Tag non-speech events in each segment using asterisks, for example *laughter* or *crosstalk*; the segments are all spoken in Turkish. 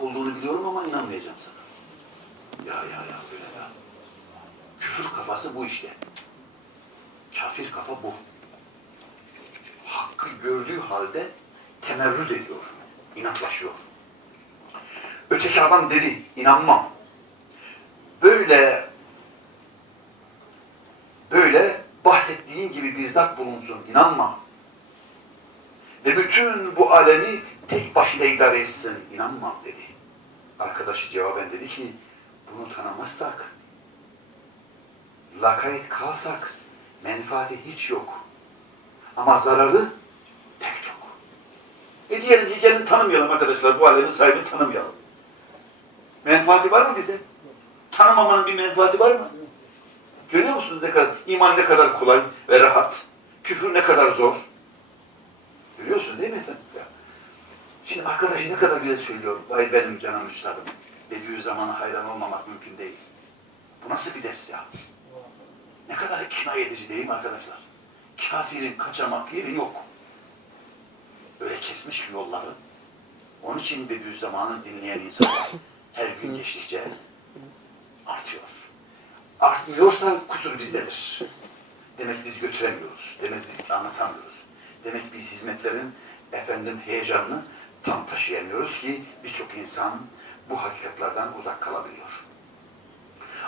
olduğunu biliyorum ama inanmayacağım sana. Ya ya ya böyle ya. Küfür kafası bu işte. Kafir kafa bu. Hakkı gördüğü halde temerrüt ediyor. inatlaşıyor. Öteki adam dedi, inanmam. Böyle böyle bahsettiğin gibi bir zat bulunsun, inanma. Ve bütün bu alemi tek başına idare etsin, inanmam dedi. Arkadaşı cevaben dedi ki, bunu tanımazsak, lakayt kalsak, menfaati hiç yok. Ama zararı pek çok. E diyelim ki gelin tanımayalım arkadaşlar, bu alemin sahibini tanımayalım. Menfaati var mı bize? Tanımamanın bir menfaati var mı? Görüyor musunuz ne kadar, iman ne kadar kolay ve rahat, küfür ne kadar zor. Görüyorsunuz değil mi efendim? Şimdi arkadaşı ne kadar güzel söylüyor. Vay benim canım üstadım. Bediüzzaman'a hayran olmamak mümkün değil. Bu nasıl bir ders ya? Ne kadar ikna edici değil mi arkadaşlar? Kafirin kaçamak yeri yok. Öyle kesmiş ki yolları. Onun için Bediüzzaman'ı dinleyen insanlar her gün geçtikçe artıyor. Artmıyorsa kusur bizdedir. Demek biz götüremiyoruz. Demek biz anlatamıyoruz. Demek biz hizmetlerin efendim heyecanını tam taşıyamıyoruz ki birçok insan bu hakikatlerden uzak kalabiliyor.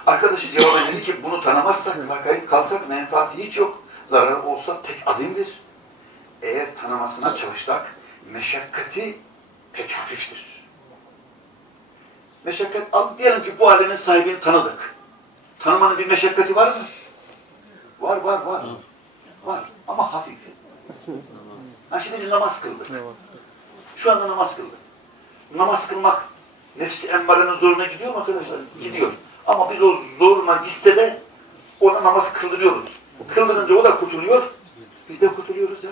Arkadaşı cevap *laughs* dedi ki bunu tanımazsak, lakayt kalsak menfaati hiç yok. Zararı olsa pek azimdir. Eğer tanımasına çalışsak meşakkati pek hafiftir. Meşakkat, diyelim ki bu alemin sahibini tanıdık. Tanımanın bir meşakkati var mı? Var, var, var. Var ama hafif. Ha şimdi biz namaz kıldık. Şu anda namaz kıldık. Namaz kılmak nefsi emmarenin zoruna gidiyor mu arkadaşlar? Gidiyor. Ama biz o zoruna gitse de ona namaz kıldırıyoruz. Kıldırınca o da kurtuluyor. Biz de kurtuluyoruz ya.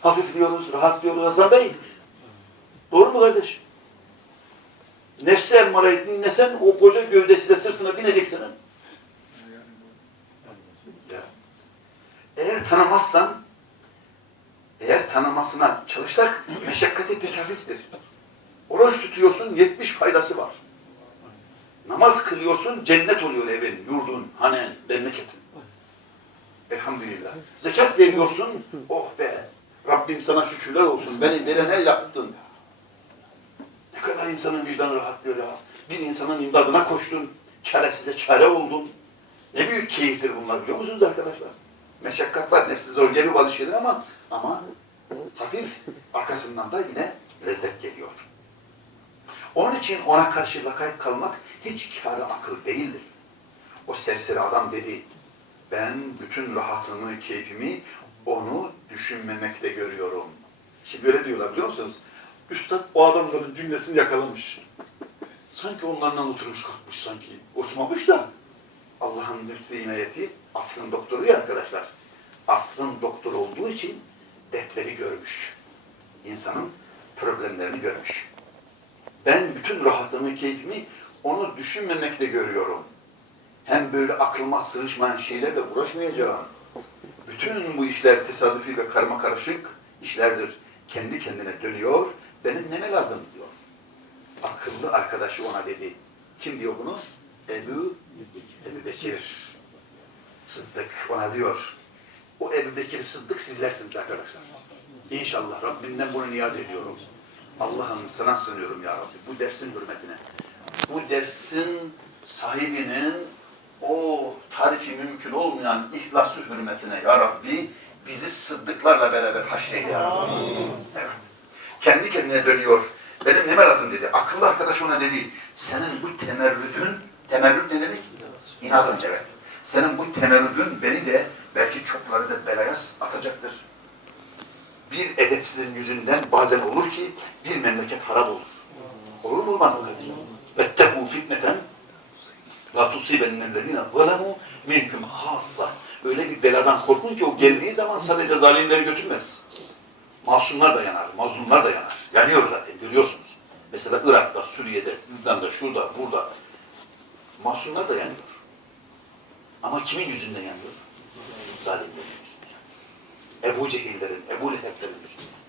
Hafifliyoruz, rahatlıyoruz Hasan Bey. Doğru mu kardeş? Nefsi emmareyi dinlesen o koca gövdesiyle sırtına bineceksin. Ya. Eğer tanımazsan tanımasına çalışsak meşakkati pek hafiftir. Oruç tutuyorsun 70 faydası var. Namaz kılıyorsun cennet oluyor evin, yurdun, hanen, memleketin. Elhamdülillah. Zekat veriyorsun, oh be, Rabbim sana şükürler olsun, beni veren el yaptın. Ne kadar insanın vicdanı rahatlıyor ya. Bir insanın imdadına koştun, çaresize çare oldun. Ne büyük keyiftir bunlar biliyor musunuz arkadaşlar? Meşakkat var, nefsi zor geliyor bazı ama ama hafif arkasından da yine lezzet geliyor. Onun için ona karşı lakayt kalmak hiç kârı akıl değildir. O serseri adam dedi, ben bütün rahatımı, keyfimi onu düşünmemekle görüyorum. Şimdi böyle diyorlar biliyor musunuz? Üstad o adamların cümlesini yakalamış. Sanki onlarla oturmuş kalkmış sanki. Oturmamış da Allah'ın lütfu inayeti asrın doktoru ya arkadaşlar. Asrın doktor olduğu için dertleri görmüş. İnsanın problemlerini görmüş. Ben bütün rahatımı, keyfimi onu düşünmemekle görüyorum. Hem böyle aklıma sığışmayan şeylerle uğraşmayacağım. Bütün bu işler tesadüfi ve karma karışık işlerdir. Kendi kendine dönüyor. Benim neme lazım diyor. Akıllı arkadaşı ona dedi. Kim diyor bunu? Ebu, Ebu Bekir. Sıddık ona diyor. O Ebu Bekir Sıddık sizlersiniz arkadaşlar. İnşallah Rabbimden bunu niyaz ediyorum. Allah'ım sana sığınıyorum ya Rabbi bu dersin hürmetine. Bu dersin sahibinin o tarifi mümkün olmayan ihlası hürmetine ya Rabbi bizi sıddıklarla beraber haşreyle ya Rabbi. Evet. Kendi kendine dönüyor. Benim neme lazım dedi. Akıllı arkadaş ona dedi. Senin bu temerrüdün, temerrüt ne demek? İnadın evet. Senin bu temerrüdün beni de Bir edepsizin yüzünden bazen olur ki bir memleket harap olur. Olur mu olmaz mı kardeşim? وَاتَّقُوا fitneten la tusibennellezine zalemu minkum hassa. Öyle bir beladan korkun ki o geldiği zaman sadece zalimleri götürmez. Masumlar da yanar, mazlumlar da yanar. Yanıyor zaten görüyorsunuz. Mesela Irak'ta, Suriye'de, Lübnan'da, şurada, burada. Masumlar da yanıyor. Ama kimin yüzünden yanıyor? Zalimlerin yüzünden. Ebu Cehillerin, Ebu Leheb'lerin.